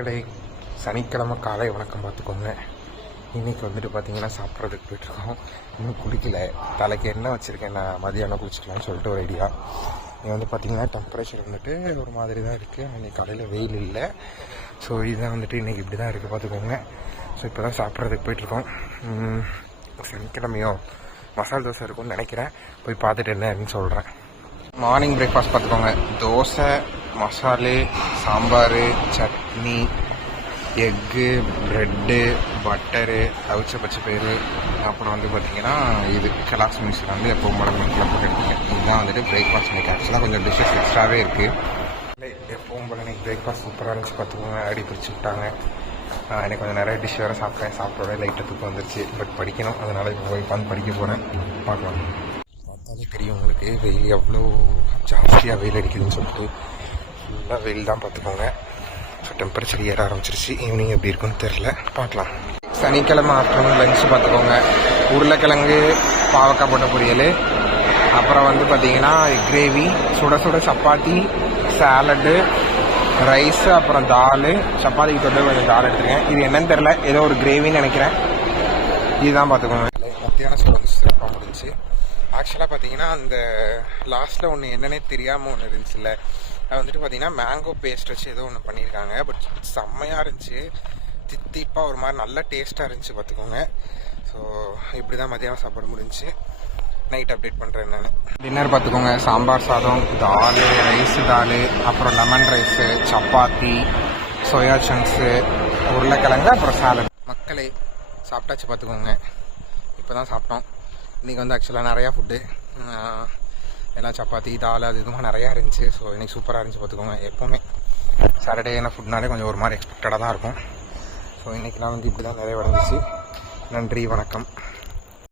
மக்களே, சனிக்கிழமை காலை வணக்கம். பார்த்துக்கோங்க. இன்றைக்கி வந்துட்டு பார்த்தீங்கன்னா சாப்பிட்றதுக்கு போய்ட்டுருக்கோம். இன்னும் குளிக்கல. தலைக்கு என்ன வச்சுருக்கேன், நான் மதியானம் குளிச்சிக்கலாம்னு சொல்லிட்டு ஒரு ஐடியா. இங்கே வந்து பார்த்திங்கன்னா டெம்பரேச்சர் வந்துட்டு ஒரு மாதிரி தான் இருக்குது. இன்றைக்கி காலையில் வெயில் இல்லை. ஸோ இதுதான் வந்துட்டு இன்றைக்கி இப்படி தான் இருக்குது பார்த்துக்கோங்க. ஸோ இப்போ தான் சாப்பிட்றதுக்கு போய்ட்டுருக்கோம். சனிக்கிழமையோ மசாலா தோசை இருக்கும்னு நினைக்கிறேன். போய் பார்த்துட்டு என்ன அப்படின்னு சொல்கிறேன். மார்னிங் பிரேக்ஃபாஸ்ட் பார்த்துக்கோங்க. Dosa, masala, sambar, chutney, egg, bread, butter, அவிச்ச பச்சை பயிறு, அப்புறம் வந்து பார்த்திங்கன்னா இது கலாஸ் மிக்ஸில் வந்து எப்போவும் போல மில்கில் போட்டு எடுத்துக்கேன். இதுதான் வந்துட்டு பிரேக்ஃபாஸ்ட். இன்றைக்கி ஆக்சுவலாக கொஞ்சம் டிஷ்ஷஸ் எக்ஸ்ட்ராவே இருக்குது. எப்பவும் போல் இன்றைக்கி பிரேக்ஃபாஸ்ட் சூப்பராக இருந்துச்சு பார்த்துக்கோங்க. அடி பிரித்து விட்டாங்க. எனக்கு கொஞ்சம் நிறைய டிஷ் வேறு சாப்பிட்டேன். சாப்பிட்டோட லைட்டாக தூக்கம் வந்துருச்சு. பட் படிக்கணும், அதனால் இப்போ போய் உட்காந்து படிக்க போகிறேன். பார்க்கலாம். பார்த்தாலே தெரியும் உங்களுக்கு வெயில் எவ்வளோ ஜாஸ்தியாக வெயில் அடிக்குதுன்னு சொல்லிட்டு. ஃபுல்லாக வெயில் தான் பார்த்துக்கோங்க. ஸோ டெம்பரேச்சர் ஏற ஆரம்பிச்சிருச்சு. ஈவினிங் எப்படி இருக்குன்னு தெரில, பார்க்கலாம். சனிக்கிழமை ஆஃப்டர்நூன் லஞ்ச் பார்த்துக்கோங்க. உருளைக்கிழங்கு, பாவக்காய் போட்ட பொரியல், அப்புறம் வந்து பார்த்திங்கன்னா கிரேவி, சுட சுட சப்பாத்தி, சாலட்டு, ரைஸு, அப்புறம் தால். சப்பாத்திக்கு தொட்டு கொஞ்சம் தால் எடுத்துருக்கேன். இது என்னன்னு தெரில, ஏதோ ஒரு கிரேவின்னு நினைக்கிறேன். இதுதான் பார்த்துக்கோங்க. மத்தியானம் வந்து சிறப்பாக முடிஞ்சு. ஆக்சுவலாக பார்த்தீங்கன்னா அந்த லாஸ்ட்டில் ஒன்று என்னன்னே தெரியாமல் ஒன்று இருந்துச்சுல்ல, அது வந்துட்டு பார்த்தீங்கன்னா மேங்கோ பேஸ்ட் வச்சு ஏதோ ஒன்று பண்ணியிருக்காங்க. பட் செம்மையாக இருந்துச்சு. தித்திப்பாக ஒரு மாதிரி நல்ல டேஸ்ட்டாக இருந்துச்சு பார்த்துக்கோங்க. ஸோ இப்படி தான் மத்தியானம் சாப்பாடு முடிஞ்சு. நைட் அப்டேட் பண்ணுறேன் நான். டின்னர் பார்த்துக்கோங்க. சாம்பார் சாதம், தால், ரைஸு தால், அப்புறம் lemon rice, chapati, soya chunks, உருளைக்கிழங்கு, அப்புறம் சாலட். மக்களே சாப்பிட்டாச்சு பார்த்துக்கோங்க. இப்போ தான் சாப்பிட்டோம். இன்றைக்கி வந்து ஆக்சுவலாக நிறையா ஃபுட்டு, எல்லாம் சப்பாத்தி, தால், அது இதுவும் நிறையா இருந்துச்சு. ஸோ இன்றைக்கி சூப்பராக இருந்துச்சு பார்த்துக்கோங்க. எப்போவுமே சாட்டர்டே என்ன ஃபுட்னாலே கொஞ்சம் ஒரு மாதிரி எக்ஸ்பெக்டடாக தான் இருக்கும். ஸோ இன்றைக்கி நான் வந்து இப்படி தான் நிறைய வந்துச்சு. நன்றி, வணக்கம்.